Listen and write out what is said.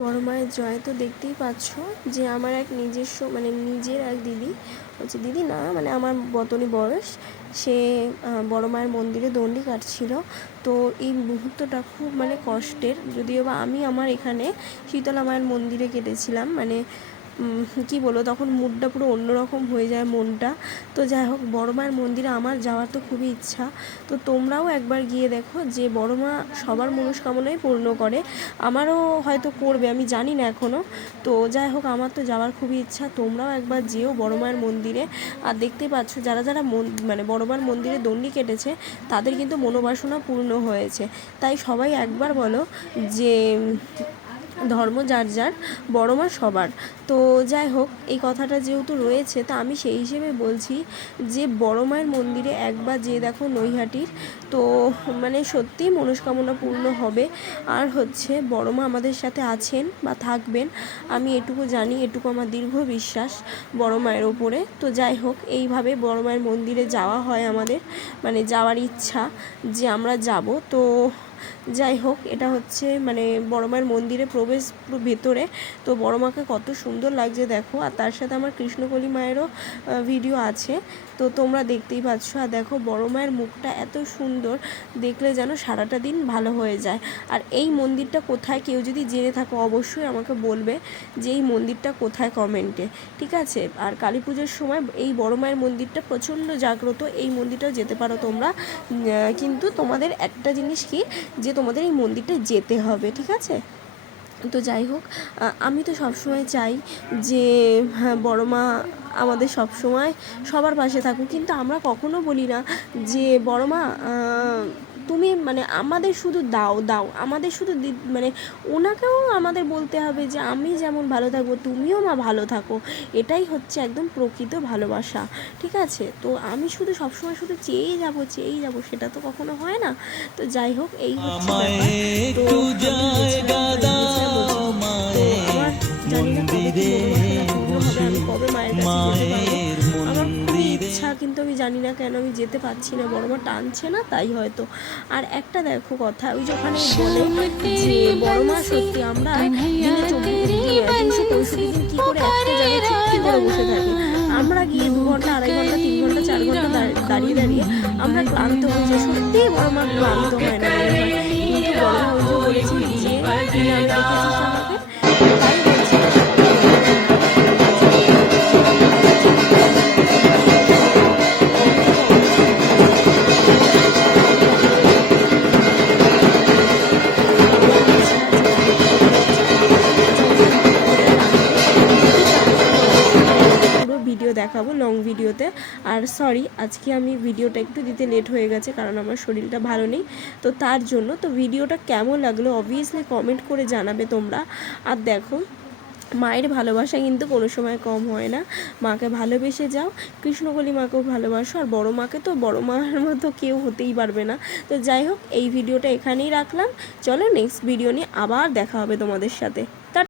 বড় মায়ের জয় তো দেখতেই পাচ্ছ যে আমার এক নিজস্ব মানে নিজের এক দিদি হচ্ছে দিদি না মানে আমার বতনি বয়স, সে বড় মায়ের মন্দিরে দণ্ডি কাটছিল। তো এই মুহূর্তটা খুব মানে কষ্টের, যদিও বা আমি আমার এখানে শীতলা মায়ের মন্দিরে কেটেছিলাম মানে কি বলব, তখন মুডটা পুরো অন্যরকম হয়ে যায় মনটা। তো যাই হোক, বড় মায়ের মন্দিরে আমার যাওয়ার তো খুবই ইচ্ছা। তো তোমরাও একবার গিয়ে দেখো যে বড় মা সবার মনস্কামনাই পূর্ণ করে। আমারও হয়তো করবে, আমি জানি না এখনও তো যাই হোক, আমার তো যাওয়ার খুবই ইচ্ছা। তোমরাও একবার যেও বড় মায়ের মন্দিরে। আর দেখতে পাচ্ছ, যারা যারা মন মানে বড় মায়ের মন্দিরে দণ্ডি কেটেছে, তাদের কিন্তু মনোবাসনা পূর্ণ হয়েছে। তাই সবাই একবার বলো যে ধর্ম যার যার, বড় মা সবার। তো যাই হোক, এই কথাটা যেহেতু রয়েছে, তা আমি সেই হিসেবে বলছি যে, বড় মায়ের মন্দিরে একবার যে দেখো নৈহাটির, তো মানে সত্যিই মনস্কামনা পূর্ণ হবে। আর হচ্ছে, বড় মা আমাদের সাথে আছেন বা থাকবেন, আমি এটুকু জানি, এটুকু আমার দীর্ঘ বিশ্বাস বড় মায়ের ওপরে। তো যাই হোক, এইভাবে বড় মায়ের মন্দিরে যাওয়া হয় আমাদের মানে যাওয়ার ইচ্ছা যে আমরা যাব। তো যাই হোক, এটা হচ্ছে মানে বড় মায়ের মন্দিরে প্রবেশ পুরো ভেতরে। তো বড় মাকে কত সুন্দর লাগছে দেখো। আর তার সাথে আমার কৃষ্ণকলি মায়েরও ভিডিও আছে। তো তোমরা দেখতেই পাচ্ছ। আর দেখো, বড় মায়ের মুখটা এত সুন্দর। দেখলে যেন সারাটা দিন ভালো হয়ে যায়। আর এই মন্দিরটা কোথায় কেউ যদি জেনে থাকো, অবশ্যই আমাকে বলবে যে এই মন্দিরটা কোথায় কমেন্টে ঠিক আছে? আর কালী পুজোর সময় এই বড় মায়ের মন্দিরটা প্রচণ্ড জাগ্রত। এই মন্দিরটাও যেতে পারো তোমরা। কিন্তু তোমাদের একটা জিনিস কি যে তোমাদের এই মন্দিরটা যেতে হবে ঠিক আছে? তো যাই হোক আমি তো সবসময় চাই যে হ্যাঁ বড় মা আমাদের সবসময় সবার পাশে থাকুক। কিন্তু আমরা কখনো বলি না যে বড় মা তুমি মানে আমাদের শুধু দাও দাও। আমাদের শুধু মানে ওনাকেও আমাদের বলতে হবে যে আমি যেমন ভালো থাকব তুমিও মা ভালো থাকো। এটাই হচ্ছে একদম প্রকৃত ভালোবাসা ঠিক আছে? তো আমি শুধু সবসময় শুধু চেয়েই যাব চেয়েই যাব সেটা তো কখনো হয় না। তো যাই হোক এই হচ্ছে ব্যাপার। তো কবে মায়ের কাছে আমার খুবই ইচ্ছা কিন্তু আমি জানি না কেন আমি যেতে পারছি না। বড় মা টানছে না তাই হয়তো। আর একটা দেখো কথা ওই যে ওখানে বলে যে বড় মা সত্যি আমরা দিনে চব্বিশ তিনশো পঁয়ষট্টি দিন কি করে একটা জায়গায় চুক্তি করে বসে থাকি আমরা গিয়ে দু ঘণ্টা আড়াই ঘণ্টা তিন ঘণ্টা চার ঘণ্টা দাঁড়িয়ে দাঁড়িয়ে আমরা ক্লান্ত হয়ে যাই সত্যিই বড় মা ক্লান্ত হয় না। কিন্তু বড় মা ওই যে বলেছি যে আমি দেখেছিস দেখাবো লং ভিডিওতে আর সরি আজকে আমি ভিডিওটা একটু দিতে লেট হয়ে গেছে, কারণ আমার শরীরটা ভালো নেই। তো তার জন্য, তো ভিডিওটা কেমন লাগল অবভিয়াসলি কমেন্ট করে জানাবে তোমরা। আর দেখো, মায়ের ভালোবাসা কিন্তু কোনো সময় কম হয় না। মাকে ভালোবেসে যাও, কৃষ্ণকলি মাকেও ভালোবাসো, আর বড় মাকে তো বড় মার মতো কেউ হতেই পারবে না। তো যাই হোক, এই ভিডিওটা এখানেই রাখলাম। চলো নেক্সট ভিডিও নিয়ে আবার দেখা হবে তোমাদের সাথে।